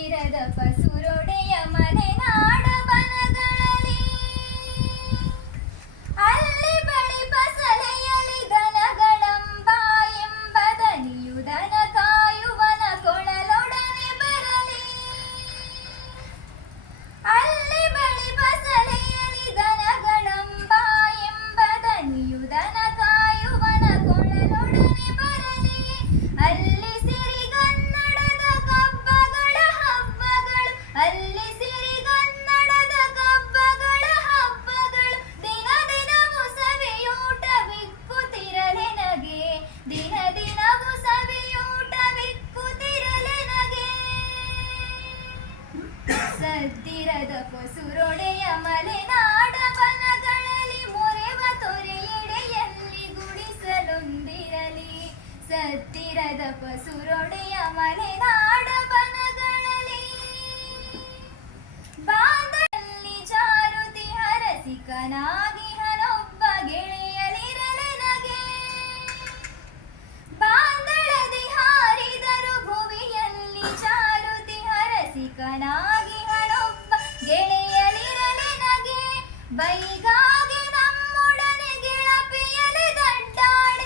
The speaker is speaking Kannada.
ಸದ್ದಿರದ ಪಸುರೊಡೆಯ ಮಲೆನಾಡ ಬನಗಳಲ್ಲಿ ಅಲ್ಲಿ ಬಳಿ ಬಸಲೆಯಲಿ ದನಗಳಂಬ ಎಂಬದನಿಯು ದನ ಕಾಯುವನ ಕೊಳಲೊಡನೆ ಬರಲಿ. ಅಲ್ಲಿ ಬಳಿ ಬಸಲೆಯಲಿ ದನಗಳಂಬ ಎಂಬದನಿಯು ದನ ಕಾಯುವನ ಕೊಳಲೊಡನೆ ಬರಲಿ. ಅಲ್ಲಿ ಸಿರಿಗನ್ನಡದ ಕಬ್ಬಗಳ ಹಬ್ಬಗಳು, ಅಲ್ಲಿ ಸಿರಿಗನ್ನಡದ ಕಬ್ಬಗಳ ಹಬ್ಬಗಳು, ದಿನ ದಿನವೂ ಸವಿಯೂಟವಿಕ್ಕುತ್ತಿರಲೆನಗೆ, ದಿನ ದಿನವೂ ಸವಿಯೂಟವಿಕ್ಕುತ್ತಿರಲೆನಗೆ. ಸದ್ದಿರದ ಪಸುರೊಡೆಯ ಮಲೆನಾಡ ಬನಗಳಲ್ಲಿ ಮೊರೆವ ತೊರೆಯೆಡೆಯಲ್ಲಿ ಗುಡಿಸಲೊಂದಿರಲಿ. ಸದ್ದಿರದ ಪಸುರೊಡೆಯ ಮಲೆನಾಡ ಬನಗಳಲ್ಲಿ ಬಾಂಧಲ್ಲಿ ಜಾರುತಿ ಹರಸಿಕನಾಗಿಹನೊಬ್ಬ ಗೆಳೆಯಲಿರಲೆನಗೆ. ಬಾಂಧಳದಿ ಹಾರಿದರು ಭುವಿಯಲ್ಲಿ ಜಾರುತಿ ಹರಸಿಕನಾಗಿಹನೊಬ್ಬ ಗೆಳೆಯಲಿರಲೆನಗೆ. ಬೈಗಾಗಿ ನಮ್ಮೊಡನೆ ಗೆಳಪಿಯಲಿ ದಡ್ಡಾಡೆ,